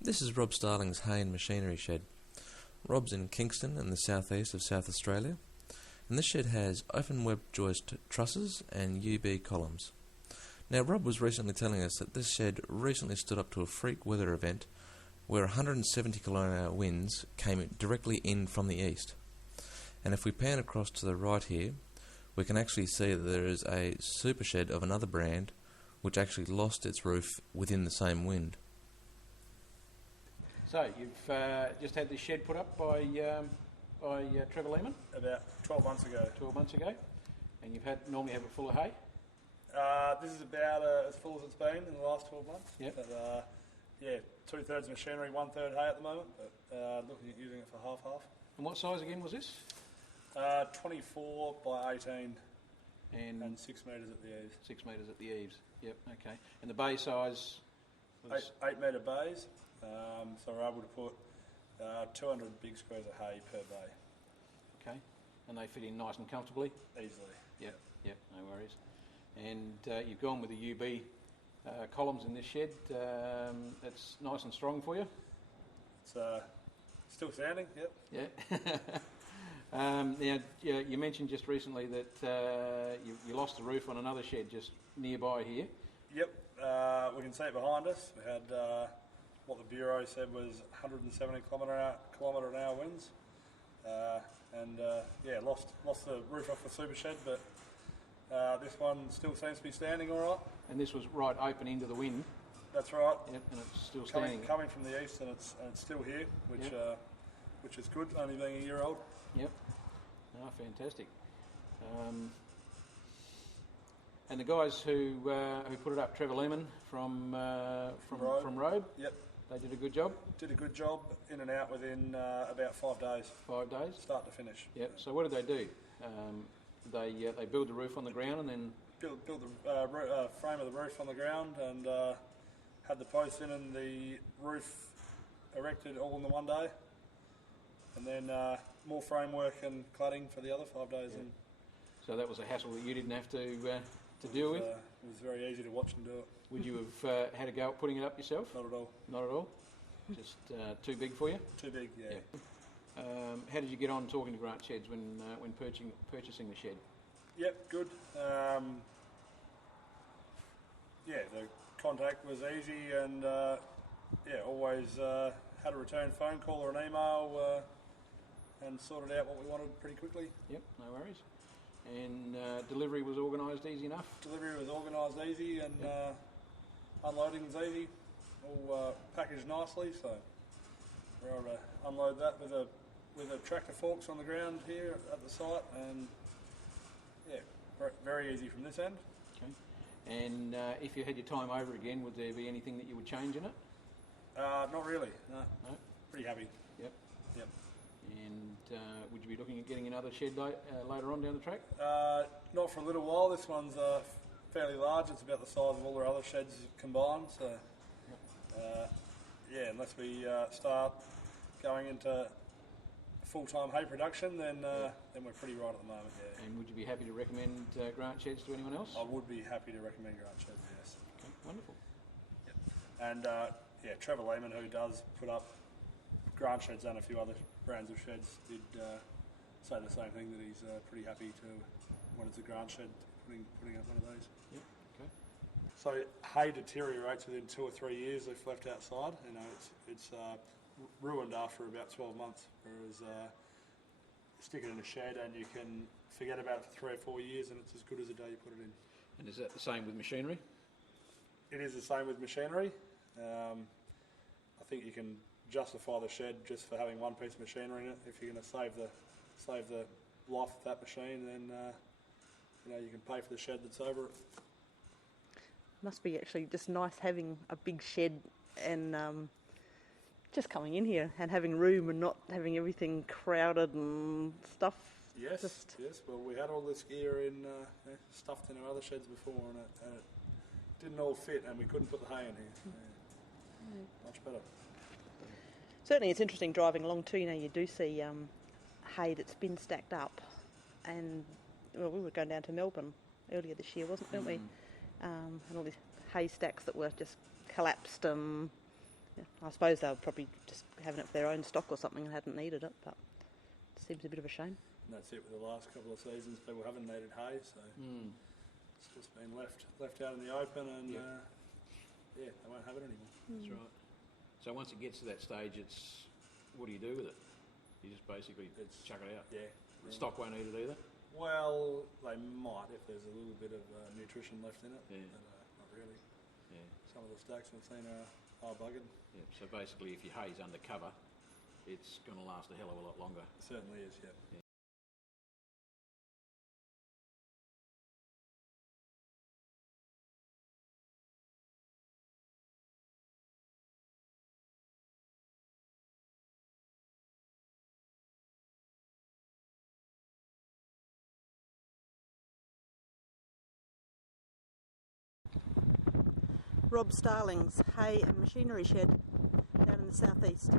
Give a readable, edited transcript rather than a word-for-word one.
This is Rob Starling's hay and machinery shed. Rob's in Kingston in the southeast of South Australia, and this shed has open web joist trusses and UB columns. Now, Rob was recently telling us that this shed recently stood up to a freak weather event where 170 km/h winds came directly in from the east. And if we pan across to the right here, we can actually see that there is a super shed of another brand which actually lost its roof within the same wind. So, you've just had this shed put up by Trevor Lehman? About 12 months ago. 12 months ago. And you've normally have it full of hay? This is about as full as it's been in the last 12 months. Yep. But, 2/3 machinery, 1/3 hay at the moment, but looking at using it for half-half. And what size again was this? 24 by 18 and 6 metres at the eaves. 6 metres at the eaves, yep, okay. And the bay size was 8 metre bays, so we're able to put 200 big squares of hay per bay. Okay, and they fit in nice and comfortably? Easily. Yep, no worries. And you've gone with the UB columns in this shed. It's nice and strong for you? It's still standing, yep. Yeah. Now, you mentioned just recently that you lost the roof on another shed just nearby here. Yep, we can see it behind us. We had what the Bureau said was 170 kilometre an hour winds. Lost the roof off the super shed, but this one still seems to be standing all right. And this was right open into the wind? That's right. Yep, and it's still standing. Coming from the east, and it's still here, which is good, only being a year old. Yep. Oh, fantastic. And the guys who put it up, Trevor Lehman from Robe. Yep. They did a good job? Did a good job, in and out within about 5 days. 5 days? Start to finish. Yep. So what did they do? They build the roof on the ground and then... Build the frame of the roof on the ground and had the posts in and the roof erected all in the 1 day. And then more framework and cladding for the other 5 days. Yeah. And so that was a hassle that you didn't have to deal with? It was very easy to watch and do it. Would you have had a go at putting it up yourself? Not at all. Not at all? Just too big for you? Too big, yeah. How did you get on talking to Grant Sheds when purchasing the shed? Yep, good. The contact was easy and always had a return phone call or an email and sorted out what we wanted pretty quickly. Yep, no worries. And delivery was organised easy enough? Delivery was organised easy and unloading was easy, all packaged nicely, so we're able to unload that with a tractor forks on the ground here at the site, and very easy from this end. Okay. And if you had your time over again, would there be anything that you would change in it? Not really, no. Pretty happy. Yep. Yep. And would you be looking at getting another shed later on down the track? Not for a little while. This one's fairly large. It's about the size of all our other sheds combined. So, unless we start going into full-time hay production, then we're pretty right at the moment. Yeah. And would you be happy to recommend Grant Sheds to anyone else? I would be happy to recommend Grant Sheds. Yes. Okay, wonderful. Yep. And Trevor Lehman, who does put up Grant Sheds and a few other brands of sheds, did say the same thing, that he's pretty happy to, when it's a Grant Shed, putting up one of these. Yep. Okay. So hay deteriorates within 2 or 3 years if left outside. You know, it's ruined after about 12 months, whereas stick it in a shed and you can forget about it for 3 or 4 years and it's as good as the day you put it in. And is that the same with machinery? It is the same with machinery. I think you can justify the shed just for having one piece of machinery in it. If you're going to save the life of that machine, then you can pay for the shed that's over it. Must be actually just nice having a big shed and just coming in here and having room and not having everything crowded and stuff. Yes, yes. Well, we had all this gear stuffed in our other sheds before, and it didn't all fit, and we couldn't put the hay in here. Much better. Certainly, it's interesting driving along too. You do see hay that's been stacked up, and we were going down to Melbourne earlier this year, weren't we? And all these hay stacks that were just collapsed and Yeah, I suppose they were probably just having it for their own stock or something and hadn't needed it, but it seems a bit of a shame. And that's it with the last couple of seasons. People haven't needed hay, so it's just been left out in the open, and they won't have it anymore. That's right. So once it gets to that stage, it's what do you do with it? You just basically chuck it out. Yeah. The stock won't eat it either. Well, they might if there's a little bit of nutrition left in it, but not really. Yeah. Some of the stacks I've seen are buggered. Yeah. So basically, if your hay's undercover, it's going to last a hell of a lot longer. It certainly is. Yeah. Rob Starling's hay and machinery shed down in the southeast.